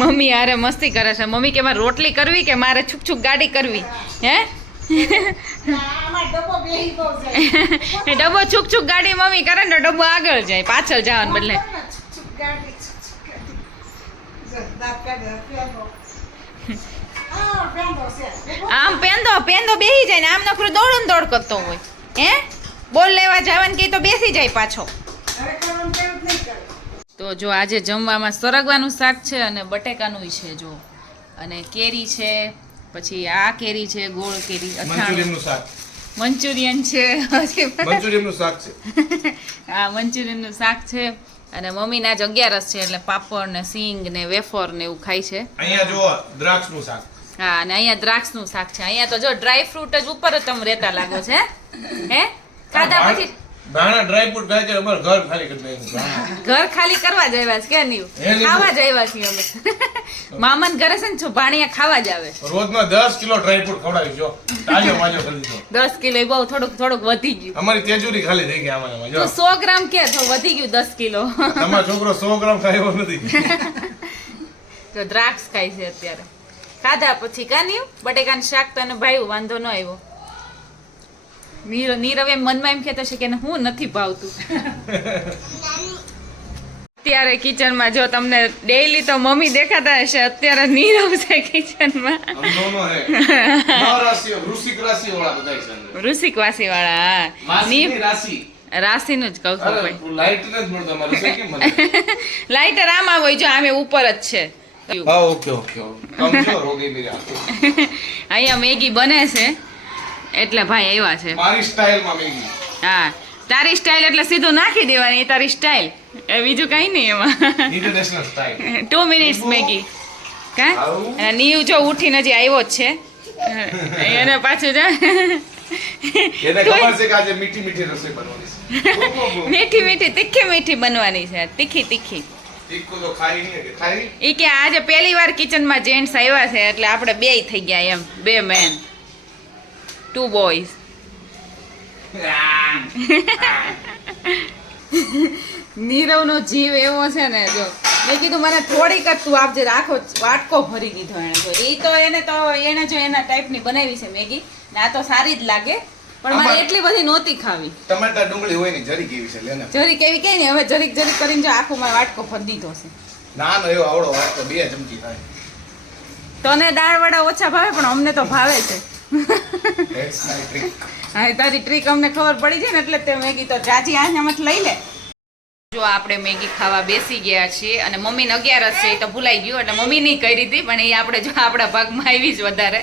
Mummy અરે મસ્તી કરે છે. મમ્મી કે મારે રોટલી કરવી કે મારે છુક છુક ગાડી કરવી? હે ડબ્બો છુક છુક ગાડી મમ્મી કરે ને ડબ્બો આગળ જાય, પાછળ જવાનું બદલે. આમ પેંદો બેસી જાય ને આમ નખરું દોડ દોડ કરતો હોય. હે બોલ લેવા જવાનું કે તો બેસી જાય પાછો. તો જો આજે જમવામાં સરગવાનું શાક છે અને બટેકાનું છે જો, અને કેરી છે, પછી આ કેરી છે ગોળ કેરી, મંચુરિયનનું શાક, મંચુરિયન છે, મંચુરિયનનું શાક છે. હા મંચુરિયનનું શાક છે. અને મમ્મીના જ 11 છે એટલે પાપડ ને સિંગ ને વેફર ને એવું ખાય છે. અહીંયા જો દ્રાક્ષનું શાક. હા અને અહીંયા દ્રાક્ષનું શાક છે. અહીંયા તો જો ડ્રાય ફ્રૂટ જ ઉપર જ તમે રહેતા લાગો છે. હે ખાધા પછી ભાણા ડ્રાય ફ્રૂટ ખાય છે. અમાર ઘર ખાલી કરી દે. ઘર ખાલી કરવા જ આવ્યા છે કે નહીં? ખાવા જ આવ્યા છીએ અમે. મામાન ઘરે છે ને છો ભાણિયા ખાવા જ આવે. રોજના 10 કિલો ડ્રાય ફ્રૂટ ખવડાવી જો. તાજો માજો કરી દીધો. 10 કિલો બહુ થોડુંક વધી ગયું. અમારી તેજુરી ખાલી થઈ ગઈ આમાં જો. તો 100 ગ્રામ કે તો વધી ગયું 10 કિલો. તમારો છોકરો 100 ગ્રામ ખાય એવો નથી. તો દ્રાક્ષ ખાય છે અત્યારે. ખાધા પછી કાન્યું બટેકાનું શાક તો એને ભાઈ વાંધો ન આવ્યો. નીરવ એમ મનમાં એમ કહેતો છે કે હું નથી ભાવતું. અત્યારે કિચનમાં જો તમને ડેઈલી તો મમ્મી દેખાતા હશે, અત્યારે નીરવ છે કિચનમાં. ઋષિક વાસી વાળા. રાશિનું જ કહું છું લાઇટર આમાં હોય જો આમે ઉપર જ છે. અહીંયા મેગી બને છે એટલે ભાઈ આવ્યા છે. મારી સ્ટાઇલમાં મેગી. હા તારી સ્ટાઇલ એટલે સીધું નાખી દેવાની, તારી સ્ટાઇલ એ બીજું કઈ નહીં એમાં. ઇન્ટરનેશનલ સ્ટાઇલ 2 મિનિટ્સ મેગી કા. અને નીવ જો ઉઠીને હજી આવ્યો જ છે એને પાછું જા એને ખબર છે કે આજે મીઠી મીઠી રસોઈ બનવાની છે. મીઠી તીખી બનવાની છે. તીખી તીખું તો ખાઈ નહીં કે ખાઈ. ઈ કે આજે પહેલી વાર કિચનમાં જેન્ટ્સ આવ્યા છે એટલે આપણે બેય થઈ ગયા એમ, 2 મેન 2 બોયઝ. નીરવનો જીવ એવો છે ને જો મેં કીધું મને થોડીક જ તું આપજે, આખો વાટકો ભરી દીધો એને. તો એને જો એના ટાઈપની બનાવી છે મેગી ને આ તો સારી જ લાગે પણ મારે એટલી બધી નહોતી ખાવી. ટમાટા ડુંગળી હોય ને જરીક એવી છે લેને. જરીક એવી કઈ ને હવે જરીક કરીને જો આખો મારો વાટકો ભરી દીધો છે. નાનો એવો આવડો વાટકો 2 ચમચી થાય. તને દાળ વડા ઓછા ભાવે પણ અમને તો ભાવે છે. That's my trick. હા તારી ટ્રીક અમને ખબર પડી છે ને એટલે તે મેગી તો જાજી આનામાંથી લઈ લે. જો આપણે મેગી ખાવા બેસી ગયા છીએ અને મમ્મીને 11 છે એ તો ભૂલાઈ ગયું એટલે મમ્મી નહીં કરી હતી પણ એ આપણે જો આપણા ભાગમાં આવી જ વધારે.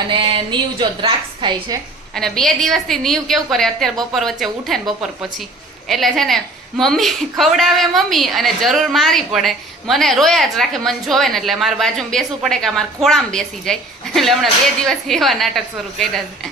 અને નીવ જો દ્રાક્ષ ખાય છે અને 2 દિવસથી નીવ કેવું કરે અત્યારે બપોર વચ્ચે ઉઠે ને બપોર પછી એટલે છે ને મમ્મી ખવડાવે મમ્મી અને જરૂર મારી પડે. મને રોયા જ રાખે, મને જોવે ને એટલે મારા બાજુમાં બેસવું પડે કે મારા ખોળામાં બેસી જાય. એટલે હમણાં 2 દિવસ એવા નાટક શરૂ કર્યા છે.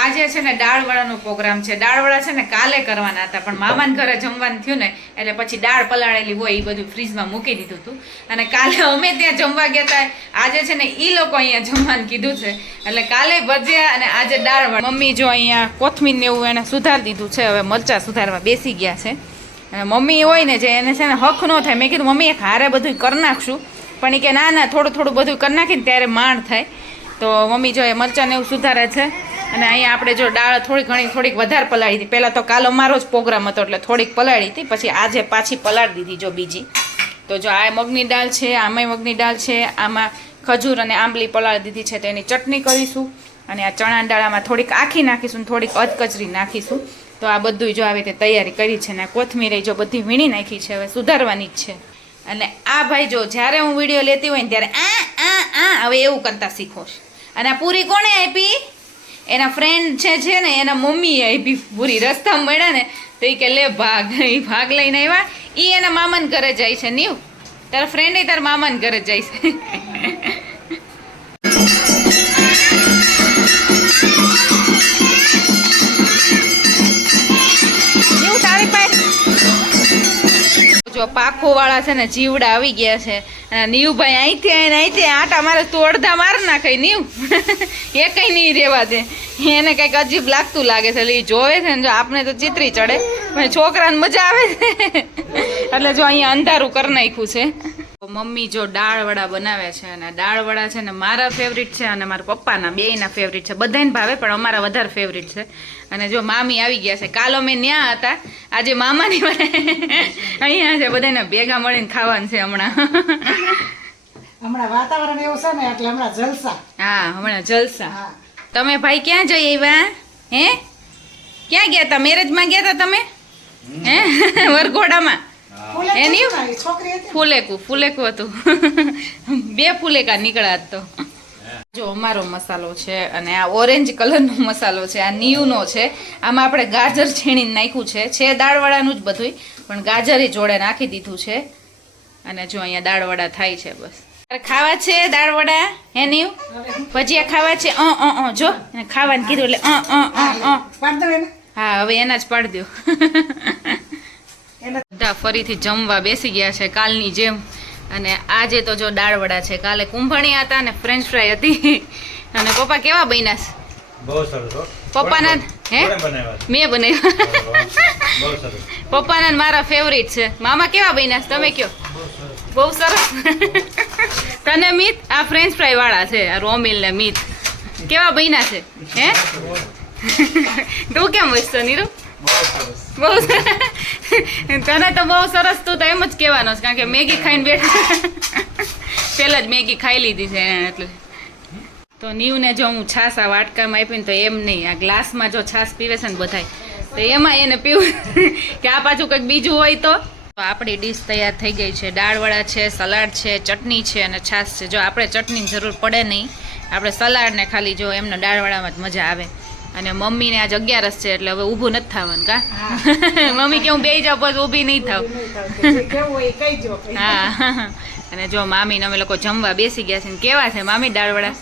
આજે છે ને દાળવડાનો પ્રોગ્રામ છે. દાળવડા છે ને કાલે કરવાના હતા પણ મામાને ઘરે જમવાનું થયું ને એટલે પછી દાળ પલાળેલી હોય એ બધું ફ્રીજમાં મૂકી દીધું હતું અને કાલે અમે ત્યાં જમવા ગયા હતા. આજે છે ને એ લોકો અહીંયા જમવાનું કીધું છે એટલે કાલે ભજીયા અને આજે દાળવડા. મમ્મી જો અહીંયા કોથમીર ને એવું એને સુધારી દીધું છે, હવે મરચાં સુધારવા બેસી ગયા છે. અને મમ્મી હોય ને જે એને છે ને હક ન થાય. મેં કીધું મમ્મી એક હારે બધું કરી નાખશું પણ એ કે ના થોડું બધું કરી નાખીને ત્યારે માણ થાય. તો મમ્મી જો એ મરચાં ને એવું સુધારે છે. અને અહીંયા આપણે જો દાળ થોડીક વધારે પલાળી હતી. પહેલાં તો કાલ અમારો જ પ્રોગ્રામ હતો એટલે થોડીક પલાળી હતી, પછી આજે પાછી પલાળી દીધી જો બીજી. તો જો આ મગની દાળ છે, આમાંય મગની દાળ છે, આમાં ખજૂર અને આંબલી પલાળી દીધી છે તો એની ચટણી કરીશું. અને આ ચણાની દાળ આમાં થોડીક આખી નાખીશું ને થોડીક અધકચરી નાખીશું. તો આ બધું જો આવી રીતે તૈયારી કરી છે ને કોથમીર જો બધી વીણી નાખી છે, હવે સુધારવાની જ છે. અને આ ભાઈ જો જ્યારે હું વિડીયો લેતી હોય ને ત્યારે હવે એવું કરતા શીખો છે. અને આ પૂરી કોણે આપી? એના ફ્રેન્ડ છે ને એના મમ્મીએ આપી પૂરી. રસ્તામાં મળ્યા ને તો એ કે લે ભાગ. એ ભાગ લઈને આવ્યા. એ એના મામાને ઘરે જાય છે. નીવ તારા ફ્રેન્ડ તારા મામાને ઘરે જાય છે. નીવ તારી પાસે જો પાખો વાળા છે ને જીવડા આવી ગયા છે. નીવભાઈ અહીંથી આટા મારે તું અડધા માર નાખે. નીવ એ કઈ નહીં રેવા દે, એને કઈક અજીબ લાગતું લાગે છે. એટલે એ જોવે છે ને જો આપણે તો ચિત્રી ચડે પણ છોકરાને મજા આવે છે એટલે જો અહીંયા અંધારું કરી નાખ્યું છે. મમ્મી જો દાળ વડા બનાવે છે અને દાળ વડા છે ને મારા ફેવરિટ છે અને મારા પપ્પાના બેયના ફેવરિટ છે. બધાને ભાવે પણ અમારા વધારે ફેવરિટ છે. અને જો મામી આવી ગયા છે. કાલ અમે ન્યા હતા, આજે મામાની અહીંયા છે. બધાને ભેગા મળીને ખાવાનું છે હમણાં. હમણાં વાતાવરણ એવું છે ને એટલે હમણાં જલસા. હા, હમણાં જલસા. હા. તમે ભાઈ ક્યાં જઈ આવ્યા? હે, ક્યાં ગયા હતા? મેરેજમાં ગયા હતા તમે? હે, વરઘોડામાં? ફૂલે એની મારી છોકરી હતી ને. ફૂલેકું હતું. 2 ફૂલેકા નીકળ્યા આજ તો. જો અમારો મસાલો છે અને આ ઓરેન્જ કલરનો મસાલો છે, આ નીવનો છે. આમાં આપણે ગાજર છીણીને નાખ્યું છે દાળવડાનું જ બધું, પણ ગાજરે જોડે નાખી દીધું છે. અને જો અહીંયા દાળવડા થાય છે. બસ ખાવા છે દાળવડા. હે નીવ, ભજીયા ખાવા છે. જો એને ખાવાનું કીધું એટલે પાડ દો એને. હા, હવે એના જ પાડી દો. એને બધા ફરીથી જમવા બેસી ગયા છે કાલની જેમ. અને આજે તો જો દાળવડા છે, કાલે કુંભણિયા હતા અને ફ્રેન્ચ ફ્રાય હતી. અને પપ્પા કેવા બન્યા છે? બહુ સરસ હો. પપ્પાના હે કોણે બનાવ્યા છે? મેં બનાવ્યા. બહુ સરસ. પપ્પાના ને મારા ફેવરિટ છે. મામા કેવા બન્યા છે? તમે કયો. બહુ સરસ. તને મીત આ ફ્રેન્ચ ફ્રાય વાળા છે, આ રોમિલ ને મીત કેવા બન્યા છે? હે તું કેમ વસતો નીરુ? બહુ સરસ. તને તો બહુ સરસ. તું તો એમ જ કહેવાનો છે, કારણ કે મેગી ખાઈને બેઠા. પહેલા જ મેગી ખાઈ લીધી છે એને એટલે. તો નીવને જો હું છાશ આ વાટકામાં આપીને તો એમ નહીં, આ ગ્લાસમાં જો છાશ પીવે છે ને બધાય, તો એમાં એને પીવું કે આ પાછું કંઈક બીજું હોય તો. આપણી ડીશ તૈયાર થઈ ગઈ છે. દાળવડા છે, સલાડ છે, ચટણી છે અને છાશ છે. જો આપણે ચટણીની જરૂર પડે નહીં, આપણે સલાડને ખાલી જો એમને દાળવડામાં જ મજા આવે. અને મમ્મીને આજ 11 છે એટલે હવે ઊભું નથી થવાનું કા? મમ્મી કે હું બેસી જાઉં પછી ઊભી નહીં થાવ. જે કેવું હોય એ કહીજો. હા. અને જો મામીને અમે લોકો જમવા બેસી ગયા છે. ને કેવા છે મામી દાળવડા?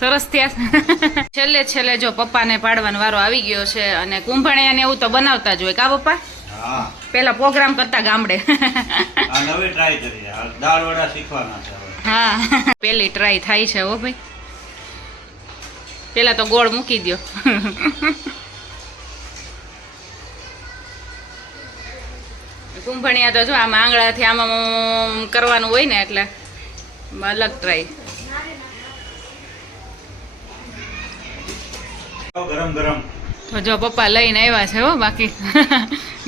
સરસ થયા. છેલ્લે જો પપ્પાને પાડવાનો વારો આવી ગયો છે. અને કુંભણિયાને એવું તો બનાવતા જ હોય કા પપ્પા? હા, પેલા પ્રોગ્રામ કરતા ગામડે. આ નવી ટ્રાય કરી. આ દાળ વડા શીખવાના છે હવે. હા, પેલી ટ્રાય થાય છે હો ભાઈ. પેલા તો ગોળ મૂકી દ્યો. કુંભણિયા તો જો આમ આંગળાથી આમાં કરવાનું હોય ને એટલે અલગ ટ્રાય. ગરમ ગરમ. તો જો પપ્પા લઈને આવ્યા છે હો, બાકી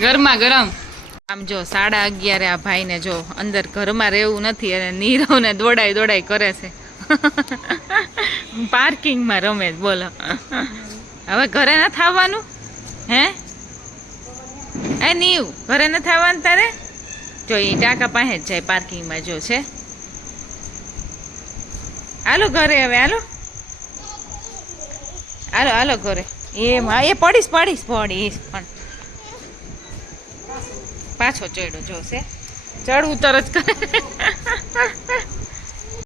ગરમા ગરમ. આમ જો 11:30 આ ભાઈને જો અંદર ઘરમાં રહેવું નથી અને નીરવને દોડાઈ કરે છે. પાર્કિંગમાં રમે છે. બોલો, હવે ઘરે નથી આવવાનું? હે એ નીવ, ઘરે નથી આવવાનું તારે? જો એ ટાંકા પાસે જ જાય પાર્કિંગમાં. જો છે, હાલો ઘરે. હવે હાલો ઘરે. એમ એ પડીશ પણ પાછો ચડ્યો જોશે. ચડવું તરત કરે.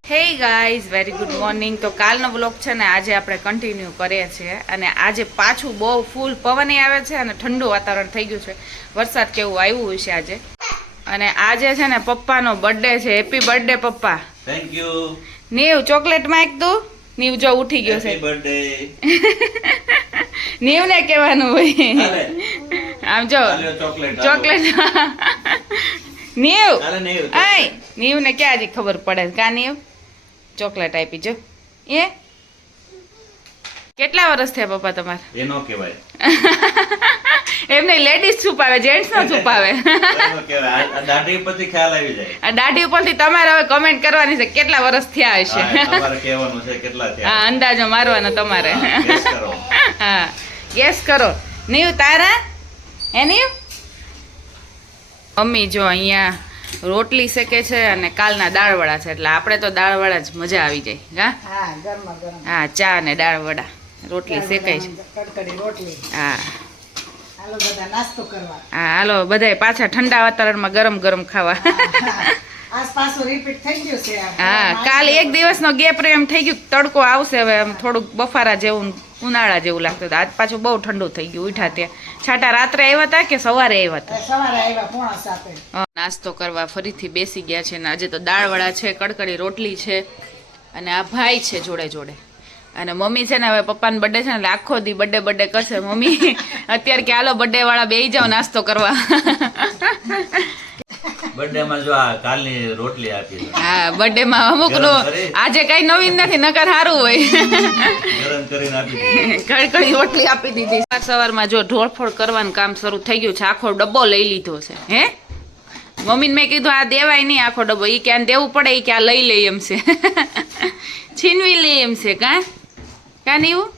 Hey guys, very good morning. તો કાલનો વ્લોગ છે ને આજે આપણે કન્ટિન્યુ કરીએ છીએ. અને આજે પાછું બહુ ફૂલ પવન આવે છે અને ઠંડુ વાતાવરણ થઈ ગયું છે. વરસાદ કેવું આવ્યું હશે આજે. અને આજે છે ને પપ્પાનો બર્થડે છે. હેપી બર્થડે પપ્પા. Thank you. નીવ ચોકલેટ માંગ તું. નીવ જો ઉઠી ગયો છે. Happy birthday. નીવને કહેવાનું હોય. હાલે. આમ જો હાલે ચોકલેટ. ચોકલેટ. નીવ, હાલે નીવ. આય નીવને ક્યાં હજી ખબર પડે કા? નીવ ચોકલેટ આપી જો. એ કેટલા વર્ષ થયા પપ્પા તમારે? એ નો કહેવાય. એમને લેડીઝ છુપાવે, જેન્ટ્સ નો છુપાવે. એ નો કહેવાય. આ દાઢી પરથી ખ્યાલ આવી જાય. આ દાઢી ઉપરથી તમારે હવે કમેન્ટ કરવાની છે કેટલા વર્ષ થયા હશે. હા, તમારે કહેવાનું છે કેટલા હા, થયા. અંદાજો મારવાનો તમારે. હા, guess કરો. હા, ગેસ કરો. નીવ તારા? હે નીવ? મમ્મી જો અહીંયા રોટલી શેકે છે અને કાલના દાળવડા છે, એટલે આપણે તો દાળવડા જ મજા આવી જાય. હા, હા, ગરમા ગરમ. હા, ચા ને દાળવડા, રોટલી શેકાય છે. કડકડી રોટલી. હા હાલો બધા નાસ્તો કરવા. હા, હાલો બધાય પાછા ઠંડા વાતાવરણમાં ગરમ ગરમ ખાવા. આસપાસ રિપીટ થઈ ગયું છે. હા, કાલે એક દિવસનો ગેપ રે એમ થઈ ગયું. તડકો આવશે હવે, આમ થોડુંક બફારા જેવું ઉનાળા જેવું લાગતું હતું. આજ પાછું બહુ ઠંડુ થઈ ગયું. ઉઠા ત્યાં છાટા રાત્રે આવ્યા હતા કે સવારે આવ્યા હતા? સવારે આવ્યા 6:45. નાસ્તો કરવા ફરીથી બેસી ગયા છે. ને આજે તો દાળવડા છે, કડકડી રોટલી છે અને આ ભાઈ છે જોડે જોડે. અને મમ્મી છે ને હવે પપ્પાનો બર્થડે છે ને એટલે આખો દી બર્થડે કરશે મમ્મી. અત્યારે કે હાલો બર્થડે વાળા બેસી જાઓ નાસ્તો કરવા. બર્થડે માં જો આ કાલની રોટલી આપી છે. હા બર્થડે માં અમુક નો ગરમ કરી. આજે કઈ નવીન નથી નકર સારું હોય ગરમ કરીને આપી દીધી. કડકડી રોટલી આપી દીધી સવારમાં જો ઢોળફોડ કરવાનું કામ શરૂ થઈ ગયું છે આખો ડબ્બો લઈ લીધો છે હે મમ્મીને મેં કીધું આ દેવાય નહીં આખો ડબ્બો ઈ ક્યાં દેવું પડે ઈ ક્યાં લઈ લઈ એમ છે છીનવી લઈ એમ છે કાં નહીં એવું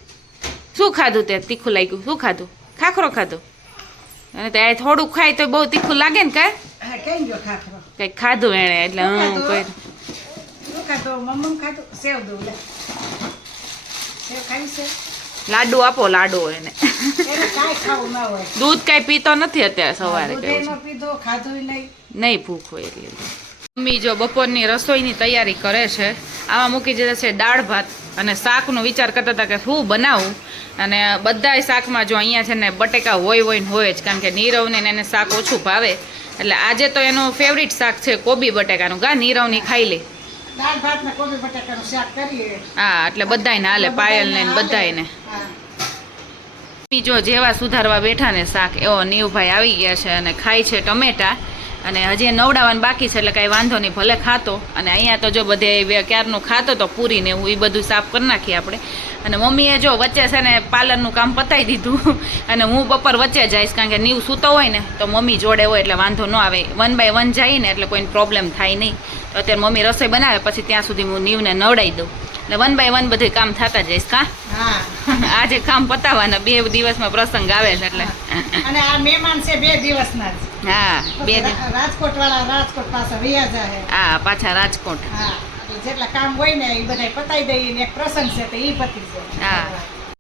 શું ખાધું તે તીખું લાગ્યું શું ખાધું ખાખરો ખાધો અને તે થોડુંક ખાય તો બહુ તીખું લાગે ને કાં હા કઈ ગયો ખાખરો કંઈક ખાધું એણે એટલે હું કોઈ શું ખાધું મમ્મી ખાધું સેવ દઉં લે સેવ ખાવી છે લાડુ આપો લાડુ એને એને કાંઈ ખાવું ના હોય દૂધ કાંઈ પીતો નથી અત્યારે સવારે દૂધે કેવું નો પીધો ખાધું નહીં નહીં ભૂખ હોય એટલે મમ્મી જો બપોરની રસોઈની તૈયારી કરે છે આમાં મૂકી દીધા છે દાળ ભાત અને શાકનો વિચાર કરતા હતા કે શું બનાવું અને બધાય શાકમાં જો અહીંયા છે ને બટેકા હોય ને હોય જ કારણ કે નીરવને ને એને શાક ઓછું ભાવે એટલે આજે તો એનું ફેવરિટ શાક છે કોબી બટેકાનું ગા નીરવની ખાઈ લે દાળ ભાત ને કોબી બટાકાનું શાક કરીએ હા એટલે બધાયને હાલે પાયલને ને બધાયને હા જો જેવા સુધારવા બેઠા ને શાક એવો નીવભાઈ આવી ગયા છે અને ખાય છે ટમેટા અને હજી નવડાવવાનું બાકી છે એટલે કાંઈ વાંધો નહીં ભલે ખાતો અને અહીંયા તો જો બધે ક્યારનું ખાતો તો પૂરીને એવું એ બધું સાફ કરી નાખીએ આપણે અને મમ્મીએ જો વચ્ચે છે ને પાર્લરનું કામ પતાવી દીધું અને હું બપોર વચ્ચે જઈશ કારણ કે નીવ સૂતો હોય ને તો મમ્મી જોડે હોય એટલે વાંધો ન આવે 1 by 1 જાય ને એટલે કોઈને પ્રોબ્લેમ થાય નહીં તો અત્યારે મમ્મી રસોઈ બનાવે પછી ત્યાં સુધી હું નીવને નવડાવી દઉં એટલે 1 by 1 બધું કામ થતા જઈશ કાં હા આજે કામ પતાવવાના 2 દિવસમાં પ્રસંગ આવે છે એટલે અને આ મહેમાન છે 2 દિવસના જ હા 2 દિવસ રાજકોટ વાળા રાજકોટ પાસે વૈયા જાય હા પાછા રાજકોટ હા એટલે જેટલા કામ હોય ને એ બધા પતાવી દઈએ ને એક પ્રસંગ છે તો એ પતી જાય હા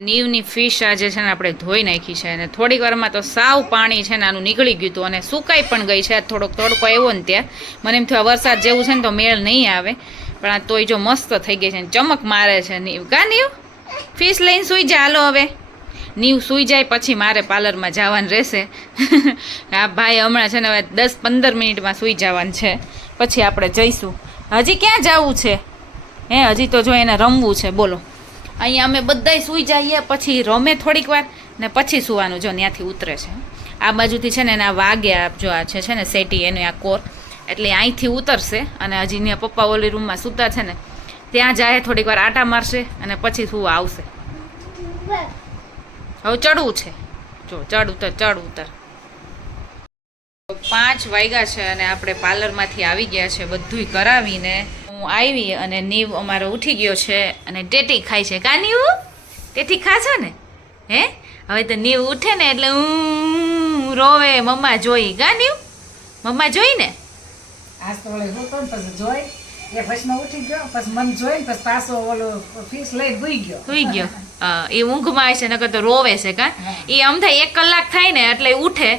નીવની ફિશ આજે છે ને આપણે ધોઈ નાખી છે અને થોડીક વારમાં તો સાવ પાણી છે ને આનું નીકળી ગયું હતું અને સુકાઈ પણ ગઈ છે થોડોક તડકો આવ્યો ને ત્યાં મને એમ થયું વરસાદ જેવું છે ને તો મેળ નહીં આવે પણ આ તોય જો મસ્ત થઈ ગઈ છે ને ચમક મારે છે નીવ કા નીવ ફિશ લઈને સૂઈ જા હાલો હવે નીવ સૂઈ જાય પછી મારે પાર્લરમાં જવાનું રહેશે આ ભાઈ હમણાં છે ને હવે 10-15 મિનિટમાં સૂઈ જવાનું છે પછી આપણે જઈશું હજી ક્યાં જવું છે હે હજી તો જો એને રમવું છે બોલો અહીંયા અમે બધાય સૂઈ જઈએ પછી રમે થોડીક વાર ને પછી સૂવાનું જો ત્યાંથી ઉતરે છે આ બાજુથી છે ને એના વાગ્યા જો આ છે ને સેટી એનું આ કોર એટલે અહીંથી ઉતરશે અને હજી ત્યાં પપ્પા ઓલી રૂમમાં સૂતા છે ને ત્યાં જાય થોડીક વાર આટા મારશે અને પછી શું આવશે હવે ચડવું છે જો ચડ ઉતર 5 વાગ્યા છે અને આપણે પાર્લરમાંથી આવી ગયા છે બધુંય કરાવીને હું આવી અને નીવ અમારો ઉઠી ગયો છે અને ટેટી ખાય છે કા નીવ ટેટી ખાશો ને હે હવે તો નીવ ઉઠે ને એટલે રોવે મમ્મા જોઈ કા નીવ મમ્મા જોઈ ને આજ તો ઓલે હું કોણ પછી જોઈ એ પછી ઉઠી ગયો પછી મન જોઈ ને પછી પાછો ઓલો ફિશ લઈ ભૂઈ ગયો સુઈ ગયો એ ઊંઘમાં આવે છે નકર તો રોવે છે કા એ આમ થાય 1 કલાક થાય ને એટલે ઉઠે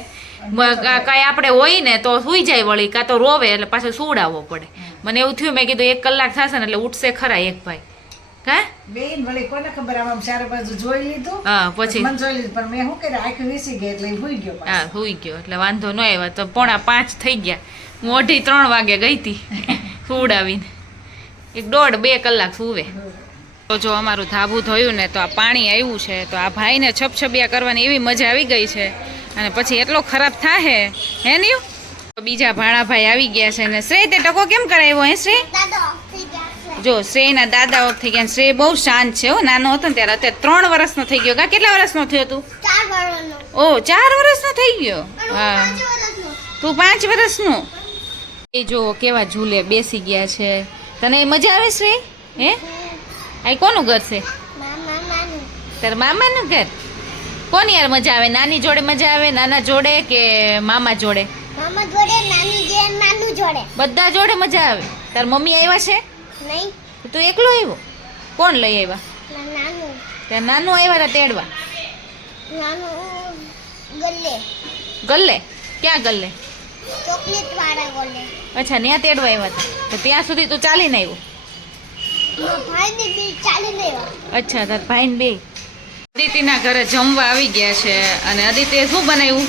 કાંઈ આપણે હોય ને તો સુઈ જાય વળી કાં તો રોવે એટલે પાછો સુવડાવવો પડે મને એવું થયું મેં કીધું 1 કલાક થશે ને એટલે ઉઠશે ખરા એક ભાઈ હા બેન વળી કોને ખબર આમ ચારે બાજુ જોઈ લીધું હા પછી મન જોઈ લીધું પણ મેં શું કર્યું આખી વીસી ગઈ એટલે ભૂઈ ગયો પાછો. હા સુઈ ગયો એટલે વાંધો ન આવ્યો તો 2:45 થઈ ગયા હું 2:30 વાગે ગઈ હતી સુવડાવીને 1.5-2 કલાક સુવે તો જો અમારું ધાબું ધોયું ને તો આ પાણી આવ્યું છે તો આ ભાઈને છપછબિયા કરવાની એવી મજા આવી ગઈ છે અને પછી એટલો ખરાબ થાહે હે નીવ બીજા ભાણાભાઈ આવી ગયા છે ને શ્રેય તે ટકો કેમ કરાવ્યો હે શ્રેય જો શ્રેયના દાદા ઓફ થઈ ગયા શ્રેય બહુ શાંત છે હો નાનો હતો ને ત્યારે અત્યારે 3 વર્ષનો થઈ ગયો કા કેટલા વર્ષનો થયો તું 4 વર્ષનો થઈ ગયો હા તું 5 વર્ષનો એ જો કેવા ઝૂલે બેસી ગયા છે તને મજા આવે શ્રેય હે આ કોનું ઘર છે તારા મામાનું ઘર કોની યાર મજા આવે નાની જોડે મજા આવે નાના જોડે કે મામા જોડે મામા જોડે નાની જે નાનું જોડે બધા જોડે મજા આવે તાર મમ્મી આવ્યા છે નહીં તું એકલો આવ્યો કોણ લઈ આવ્યા નાનું તાર નાનું આવ્યા તા તેડવા નાનું ગલ્લે ગલ્લે ક્યાં ગલ્લે ચોકલેટ વાળા ગલ્લે અચ્છા ત્યાં તેડવા આવ્યા હતા તો ત્યાં સુધી તું ચાલીને આવ્યો ભાઈ ને બી ચાલી ગયો અચ્છા તાર ભાઈને બે અદિતિના ઘરે જમવા આવી ગયા છે અને અદિતિએ શું બનાવ્યું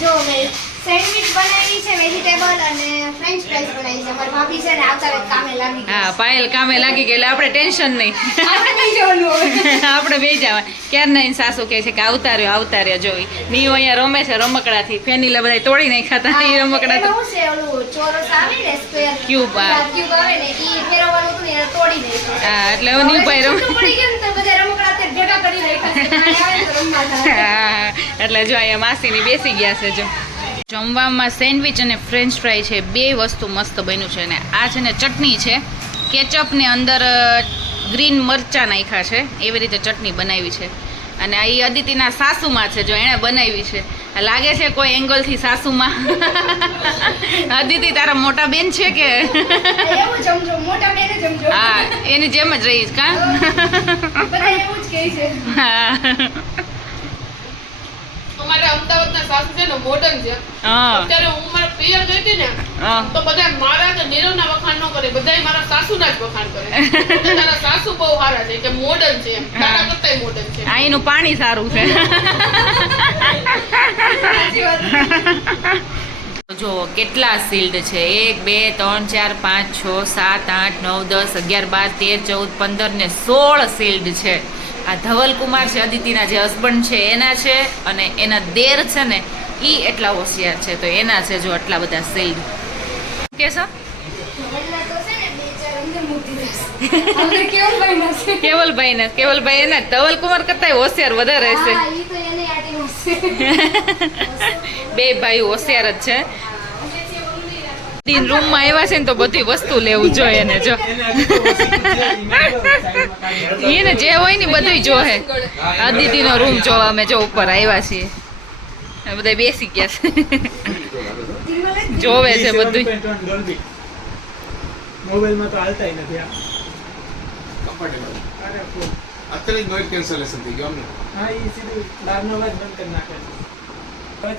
જો ભાઈ સેન્ડવિચ બનાવી છે વેજીટેબલ અને ફ્રેન્ચ ફ્રાઈઝ બનાવી છે અમારી ભાભી છે ને આવતા વેત કામે લાગી ગઈ હા પાયલ કામે લાગી ગઈ એટલે આપણે ટેન્શન નહીં આપણે નહીં જવાનું હવે આપણે બે જવા ક્યારના એની સાસુ કહે છે કે આવતા રહ્યો જોઈ નીવ અહીંયા રમે છે રમકડાથી ફેનીલા બધા તોડી નાખ્યા હતા એ રમકડા તો એમાં શું છે ઓલું ચોરસ આવે ને સ્ક્વેર Cube, હા. ક્યુબ આવે ને ઈ ફેરવવાનું હતું ને એને તોડી નાખ્યું હા એટલે હવે નીવભાઈ રમ છૂટું પડી ગયું ને તો બધા રમકડા તે ભેગા કરી રાખ્યા છે પાણી આવે ને તો રમવા થાય હા એટલે જો અહીંયા માસીની બેસી ગયા છે જો જમવામાં સેન્ડવિચ અને ફ્રેન્ચ ફ્રાય છે બે વસ્તુ મસ્ત બન્યું છે ને આ છે ને ચટણી છે કેચઅપ ને અંદર ગ્રીન મરચાં નાખ્યા છે એવી રીતે ચટણી બનાવી છે અને આ ઈ અદિતિના સાસુમાં છે જો એણે બનાવી છે લાગે છે કોઈ એંગલથી સાસુમાં અદિતિ તારા મોટા બેન છે કે એવું જમજો મોટા બેને જમજો હા એની જેમ જ રહીશ કા બધા એવું જ કહે છે હા અમારે અમદાવાદના સાસુ છે ને મોડર્ન છે હા અત્યારે હું મારા પિયર ગઈ હતી ને હા. તો બધા મારા કે નીરવના વખાણ ન કરે બધાય મારા સાસુના જ વખાણ કરે કે તારા સાસુ બહુ સારા છે કે મોડર્ન છે એમ. તારા કરતાંય મોડર્ન છે આ એનું પાણી સારું છે જો કેટલા શિલ્ડ છે 1 2 3 4 5 6 7 8 9 10 11 12 13 14 15 ને 16 શિલ્ડ છે આ ધવલકુમાર છે અદિતિના જે હસબન્ડ છે એના છે અને એના દેર છે ને ઈ એટલા હોશિયાર છે તો એના છે જો આટલા બધા શિલ્ડ કે છો એટલે તો છે ને બે ચાર અંદર મૂકી દેશે આપણે કેવું બન્યા છે કેવલભાઈ એના ધવલકુમાર કરતા હોશિયાર વધારે છે હા ઈ તો એને આટીમાં છે બે ભાઈ હોશિયાર જ છે રૂમમાં આવ્યા છે ને તો બધી વસ્તુ લેવું જોઈએ ને જો એને જે હોય ને બધું જોહે અદિતિનો રૂમ જોવા અમે જો ઉપર આવ્યા છીએ અને બધા બેસી ગયા છે જોવે છે બધું મોબાઈલમાં તો હાલતા નથી આ કમ્ફર્ટેબલ અરે ફૂલ. અત્યારે જ નોઇઝ કેન્સલેશન થઈ ગયું અમને હા એ સીધું બહારનો અવાજ બંધ કરી નાખે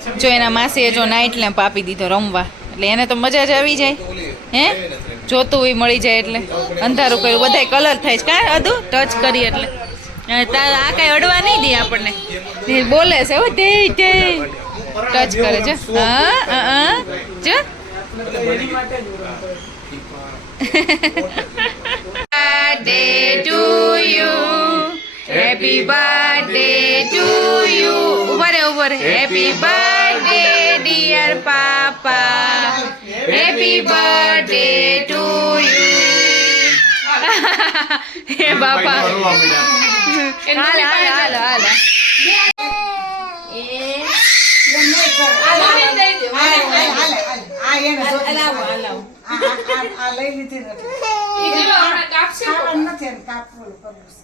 છે જો એના માસીએ જો નાઇટ લેમ્પ આપી દીધો રમવા એટલે એને તો મજા જ આવી જાય હે જોતું હોય મળી જાય એટલે અંધારું કર્યું બધાય કલર થાય છે કા અદુ ટચ કરી એટલે આ કઈ અડવા નહીં દે આપણને એ બોલે છે હો તે ટચ કરે છે હા જો એની માટે જ ઉડાડતો હોય. birthday to you happy birthday to you ઉભા રે happy birthday dear papa happy birthday to you હે બાપા રોવા મળ્યા. હાલ આ લઈ લીધી ને એટલે. ઈ જેવો હમણાં કાપશે ને ખાવાનું નથી એને કાપવું કરવું છે.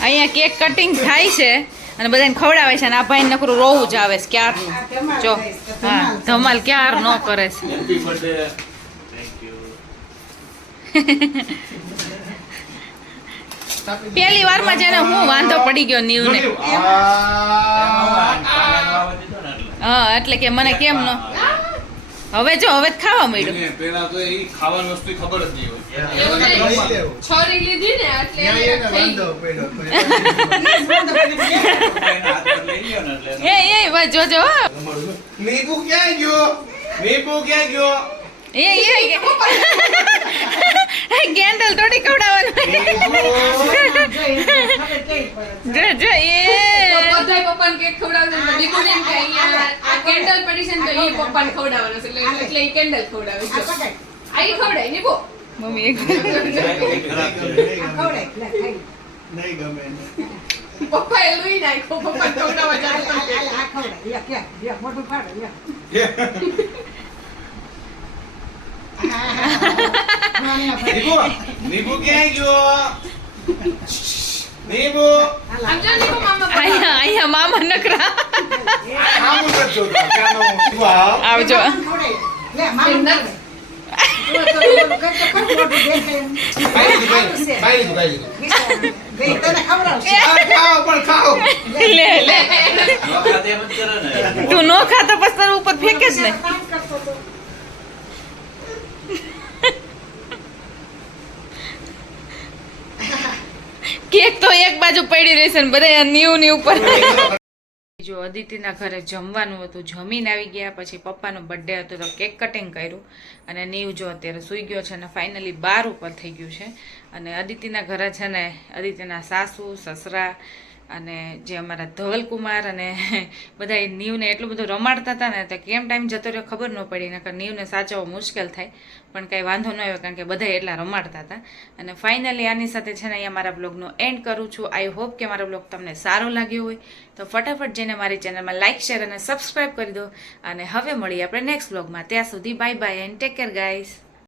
અહીંયા કેક કટિંગ થાય છે અને બધાને ખવડાવે છે અને આ ભાઈ નકરું રોવું જ આવે છે ક્યારનું આ ધમાલ જો થાય છે, હા ધમાલ. ધમાલ ક્યાર ન કરે છે હેપી બર્થડે થેન્ક યુ પહેલી વારમાં જેને હું વાંધો પડી ગયો નીવને હા એટલે કે મને કેમ ન હવે જો હવે જ ખાવા મળ્યું એને પહેલા તો એ ખાવાની વસ્તુ ખબર જ નહીં એવું હોય નહીં. છરી લીધી ને એટલે એને થઈ ગયું. એ બસ જોજો હો. નીબુ ક્યાં ગયો નીબુ ક્યાં ગયો એ કેન્ડલ થોડી ખવડાવવાનું જો જો એ તો બધાય પપ્પાને કેક ખવડાવશે ને દીકુને એમ કે અહીંયા આ કેન્ડલ પડી છે ને તો ઈ પપ્પાને ખવડાવવાનો છે એટલે ઈ કેન્ડલ ખવડાવે છે આ ઈ ખવડાય ને બો મમ્મી એક ખવડાય, લે, ખાઈ. પપ્પાએ લઈ નાખ્યો પપ્પાને ખવડાવવા આ જતો ખવડાય, લે, કે, લે, મોઢું ફાડે, લે. નીબુ નીબુ ક્યાં ગયો નીબુ આમ જો નીકુ મામા અહીંયા મામા નકરા આમ જ જોતા ક્યાંનો વાવ આવજો ખવડાય. લે, મારું ખવડાય. જો તો ઓલું કરતો ખરું મોઢું દેખાય એમ. ખાઈ લીધું ખાઈ લીધું ગઈ તને ખવડાવશે. ખાઓ પણ ખાઓ લે લે તું નો ખાતો પછી તારા ઉપર ફેંકે જ ને કામ કરતો તો. કેક તો એક બાજુ બાજુ પડી રહેશે ને બધા નીવ ની ઉપર જો અદિતિના ઘરે જમવાનું હતું, જમીને આવી ગયા. પછી પપ્પાનો બર્થડે હતો તો કેક કટિંગ કર્યું અને નીવ જો અત્યારે સૂઈ ગયો છે અને ફાઇનલી 12 ઉપર થઈ ગયું છે. અને અદિતિના ઘરે છે ને અદિતિના સાસુ સસરા અને જે અમારા ધવલકુમાર અને બધા નીવને એટલું બધું રમાડતા હતા ને તો કેમ ટાઈમ જતો રહ્યો ખબર ન પડી. નકર નીવને સાચવવો મુશ્કેલ થાય, પણ કાંઈ વાંધો ન આવ્યો કારણ કે બધા એટલા રમાડતા હતા. અને ફાઇનલી આની સાથે છે ને અહીંયા મારા બ્લોગનો એન્ડ કરું છું. આઈ હોપ કે મારો બ્લોગ તમને સારો લાગ્યો હોય તો ફટાફટ જઈને મારી ચેનલમાં લાઇક શેર અને સબસ્ક્રાઈબ કરી દો. અને હવે મળીએ આપણે નેક્સ્ટ બ્લોગમાં. ત્યાં સુધી bye bye and take care guys.